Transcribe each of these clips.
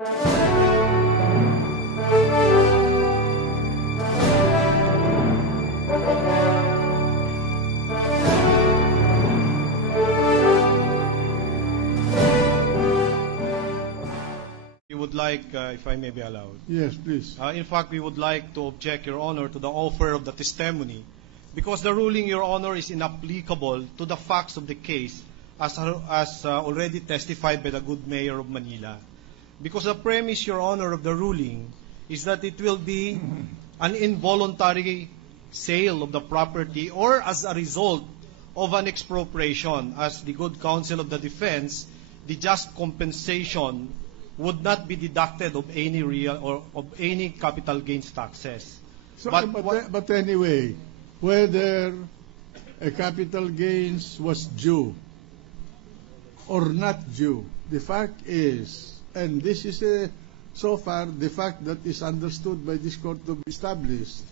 We would like, if I may be allowed. Yes, please. In fact, we would like to object, Your Honor, to the offer of the testimony because the ruling, Your Honor, is inapplicable to the facts of the case as already testified by the good mayor of Manila. Because the premise, Your Honor, of the ruling is that it will be an involuntary sale of the property or as a result of an expropriation. As the good counsel of the defense, the just compensation would not be deducted of any real or of any capital gains taxes. So, but anyway, whether a capital gains was due or not due, the fact is, and this is so far the fact that is understood by this court to be established,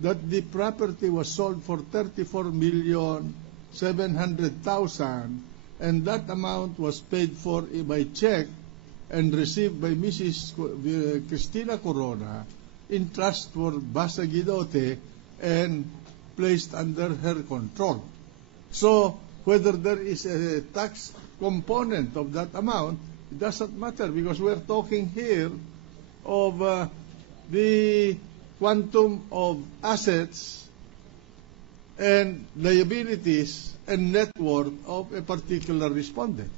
that the property was sold for 34,700,000, and that amount was paid for by check and received by Mrs. Cristina Corona in trust for Basa Guidote and placed under her control. So, whether there is a tax component of that amount, it doesn't matter because we're talking here of the quantum of assets and liabilities and net worth of a particular respondent.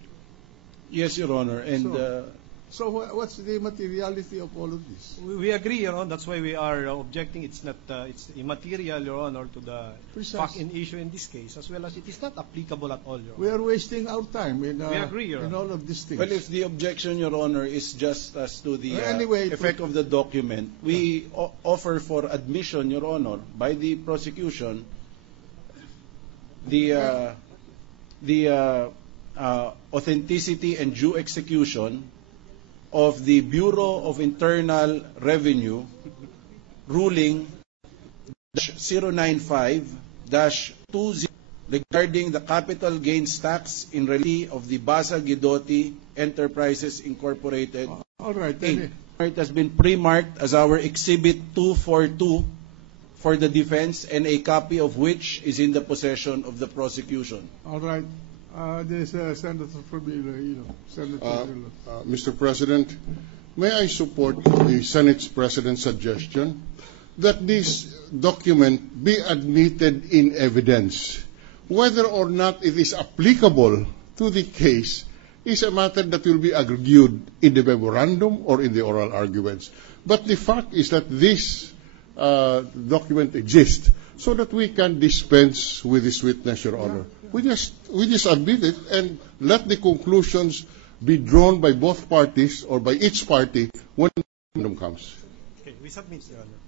Yes, Your Honor. And so what's the materiality of all of this? We agree, Your Honor. That's why we are objecting. It's not it's immaterial, Your Honor, to the fact in issue in this case, as well as it is not applicable at all, Your Honor. We are wasting our time in, we agree, Your in Honor. all of these things. well, if the objection, Your Honor, is just as to the Anyway, effect of the document, we offer for admission, Your Honor, by the prosecution, the authenticity and due execution of the Bureau of Internal Revenue ruling 095-20 regarding the capital gains tax in relation of the Basa Guidote Enterprises Incorporated. All right. It has been pre-marked as our Exhibit 242 for the defense, and a copy of which is in the possession of the prosecution. All right. There's Senator from Iloilo. Mr. President, may I support the Senate's President's suggestion that this document be admitted in evidence. Whether or not it is applicable to the case is a matter that will be argued in the memorandum or in the oral arguments. But the fact is that this document exists so that we can dispense with this witness, Your Honor. We just admit it and let the conclusions be drawn by both parties or by each party when the memorandum comes. Okay, we submit, Your Honor.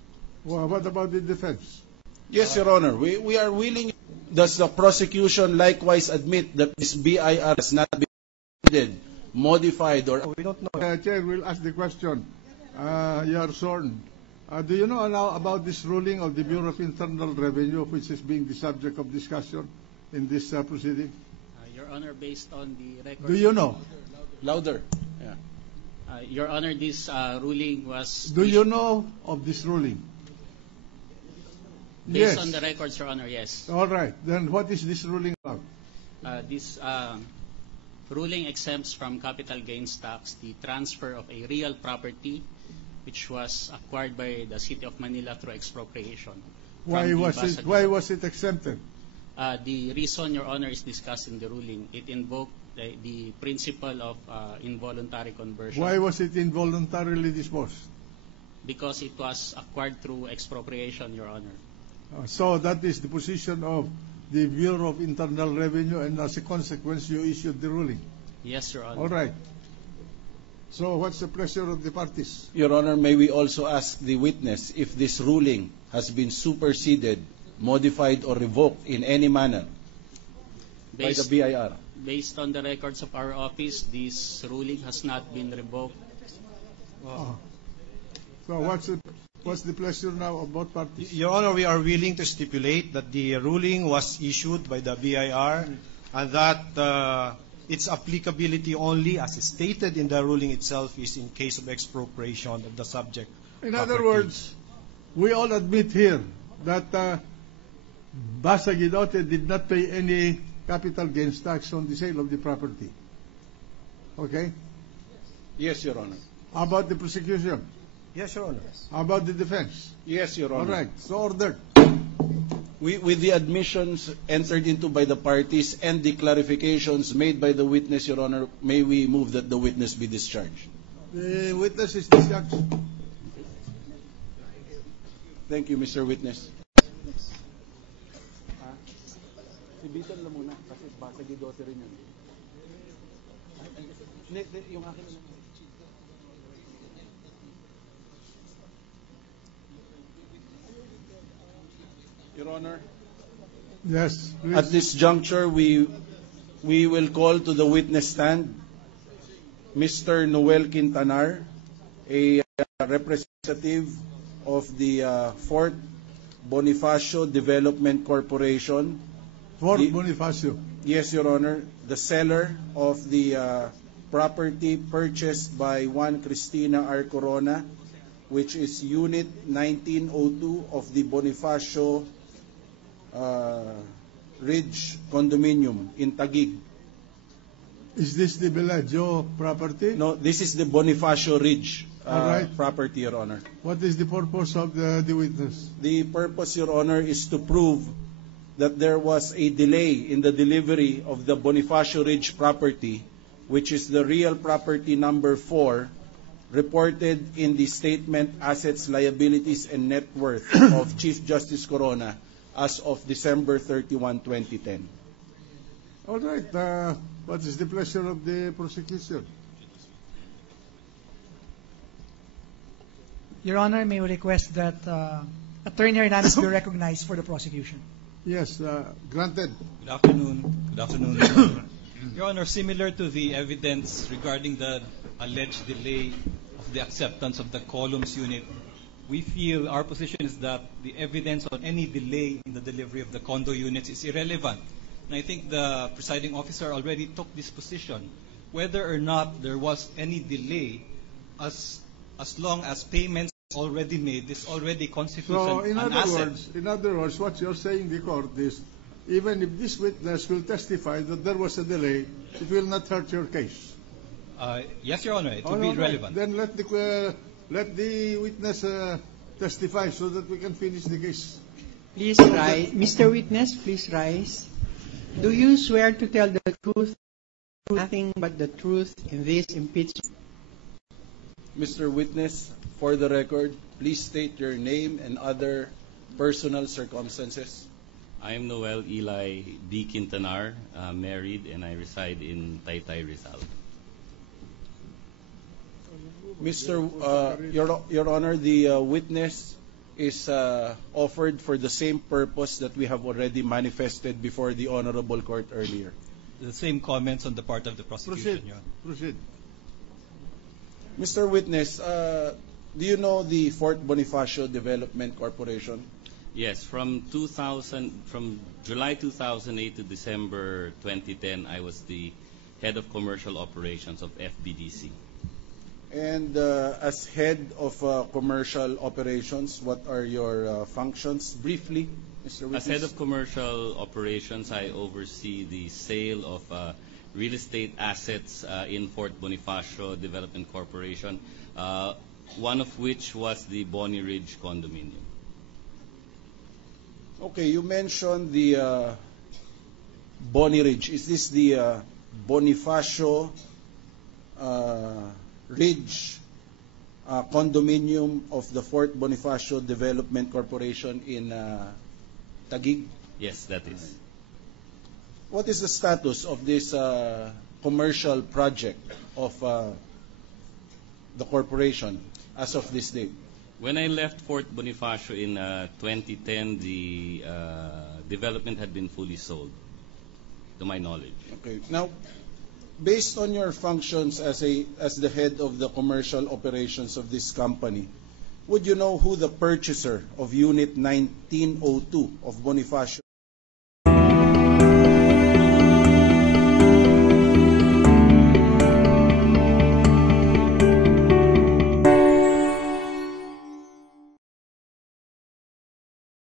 Well, what about the defense? Yes, Your Honor. We are willing. Does the prosecution likewise admit that this BIR has not been amended, modified, or... We don't know. Chair will ask the question. You are sworn. Do you know now about this ruling of the Bureau of Internal Revenue, which is being the subject of discussion in this proceeding? Your Honor, based on the record... Do you know? Louder. Yeah. Your Honor, this ruling was... Do you know of this ruling? Based Yes. on the records, Your Honor, yes. All right. Then what is this ruling about? This ruling exempts from capital gains tax the transfer of a real property which was acquired by the City of Manila through expropriation. Why was it exempted? The reason, Your Honor, is discussed in the ruling. It invoked the principle of involuntary conversion. Why was it involuntarily disposed? Because it was acquired through expropriation, Your Honor. So that is the position of the Bureau of Internal Revenue, and as a consequence, you issued the ruling. Yes, Your Honor. All right. So what's the pleasure of the parties? Your Honor, may we also ask the witness if this ruling has been superseded, modified, or revoked in any manner by the BIR? Based on the records of our office, this ruling has not been revoked. So what's the pleasure now of both parties? Your Honor, we are willing to stipulate that the ruling was issued by the BIR and that its applicability only, as stated in the ruling itself, is in case of expropriation of the subject In property. other words, we all admit here that Basa Guidote did not pay any capital gains tax on the sale of the property. Okay? Yes, Your Honor. How about the prosecution? Yes, Your Honor. How about the defense? Yes, Your All Honor. right, so ordered. With the admissions entered into by the parties and the clarifications made by the witness, Your Honor, may we move that the witness be discharged? The witness is discharged. Thank you, Mr. Witness. Ibitan na muna kasi Basa Guidote rin yun. Yung akin na. Your Honor, Yes, please. at this juncture, we will call to the witness stand Mr. Noel Quintanar, a representative of the Fort Bonifacio Development Corporation. Fort the- Bonifacio. Yes, Your Honor, the seller of the property purchased by one Cristina R. Corona, which is Unit 1902 of the Bonifacio Ridge Condominium in Taguig. Is this the Bellagio property? No, this is the Bonifacio Ridge All right. property, Your Honor. What is the purpose of the witness? The purpose, Your Honor, is to prove that there was a delay in the delivery of the Bonifacio Ridge property, which is the real property number 4, reported in the statement Assets, Liabilities, and Net Worth of Chief Justice Corona as of December 31, 2010. All right, what is the pleasure of the prosecution? Your Honor, may we request that Attorney Hernandez be recognized for the prosecution. Yes, granted. Good afternoon. Good afternoon, Your Honor. Your Honor, similar to the evidence regarding the alleged delay of the acceptance of the columns unit, we feel our position is that the evidence on any delay in the delivery of the condo units is irrelevant. And I think the presiding officer already took this position. Whether or not there was any delay, as long as payments already made, this already constitutes So, an asset. in other words, what you're saying, the court, is even if this witness will testify that there was a delay, it will not hurt your case. Yes, Your Honor, it All would be right. relevant. Then let the witness testify so that we can finish the case. Please rise. Mr. Witness, please rise. Do you swear to tell the truth, nothing but the truth in this impeachment? Mr. Witness, for the record, please state your name and other personal circumstances. I am Noel Eli B. Quintanar, married, and I reside in Taytay, Rizal. Your Honor, the witness is offered for the same purpose that we have already manifested before the Honorable Court earlier. The same comments on the part of the prosecution, Proceed. Your Honor. Proceed. Mr. Witness, do you know the Fort Bonifacio Development Corporation? Yes, from July 2008 to December 2010, I was the head of commercial operations of FBDC. And as head of commercial operations, what are your functions? Briefly, Mr. Witness. As head of commercial operations, I oversee the sale of real estate assets in Fort Bonifacio Development Corporation, one of which was the Bonnie Ridge condominium. Okay, you mentioned the Bonnie Ridge. Is this the Bonifacio Ridge condominium of the Fort Bonifacio Development Corporation in Taguig? Yes, that is. What is the status of this commercial project of the corporation as of this date? When I left Fort Bonifacio in 2010, the development had been fully sold, to my knowledge. Okay. Now, based on your functions as the head of the commercial operations of this company, would you know who the purchaser of Unit 1902 of Bonifacio